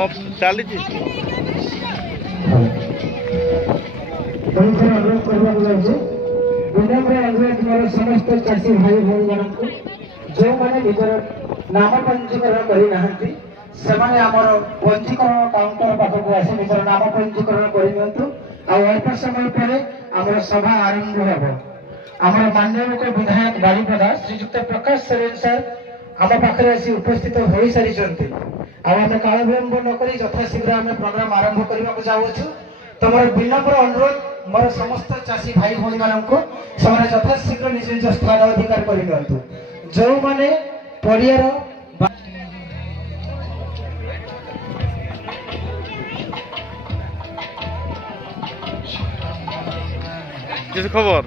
ହଁ ଚାଲିଛି। ଅନୁରୋଧ କରିବାକୁ ଯାଉଛି ବିନମ୍ର ଅନୁରୋଧ ମୋର ସମସ୍ତ ଚାଷୀ ଭାଇ ଭଉଣୀମାନଙ୍କୁ ଯେଉଁମାନେ ନିଜର ନାମ ପଞ୍ଜୀକରଣ କରିନାହାନ୍ତି ସେମାନେ ଆମର ପଞ୍ଜୀକରଣ କାଉଣ୍ଟର ପାଖକୁ ଆସି ନିଜର ନାମ ପଞ୍ଜୀକରଣ କରିନିଅନ୍ତୁ। ଆଉ ଅଳ୍ପ ସମୟ ପରେ ଆମର ସଭା ଆରମ୍ଭ ହେବ। ଆମର ମାନ୍ୟବକ ବିଧାୟକ ବାରିପଦା ଶ୍ରୀଯୁକ୍ତ ପ୍ରକାଶ ସରେନ ସାର୍ ଆମ ପାଖରେ ଆସି ଉପସ୍ଥିତ ହୋଇସାରିଛନ୍ତି। ଆଉ ଆମେ କାଳ ବିଳମ୍ବ ନକରି ଯଥାଶୀଘ୍ର ଆମେ ପ୍ରୋଗ୍ରାମ ଆରମ୍ଭ କରିବାକୁ ଯାଉଅଛୁ। ତମର ବିନମ୍ର ଅନୁରୋଧ ମୋର ସମସ୍ତ ଚାଷୀ ଭାଇ ଭଉଣୀମାନଙ୍କୁ ସେମାନେ ଯଥାଶୀଘ୍ର ନିଜ ନିଜ ସ୍ଥାନ ଅଧିକାର କରିନିଅନ୍ତୁ। ଯେଉଁମାନେ ପଡ଼ିଆର কিছু খবর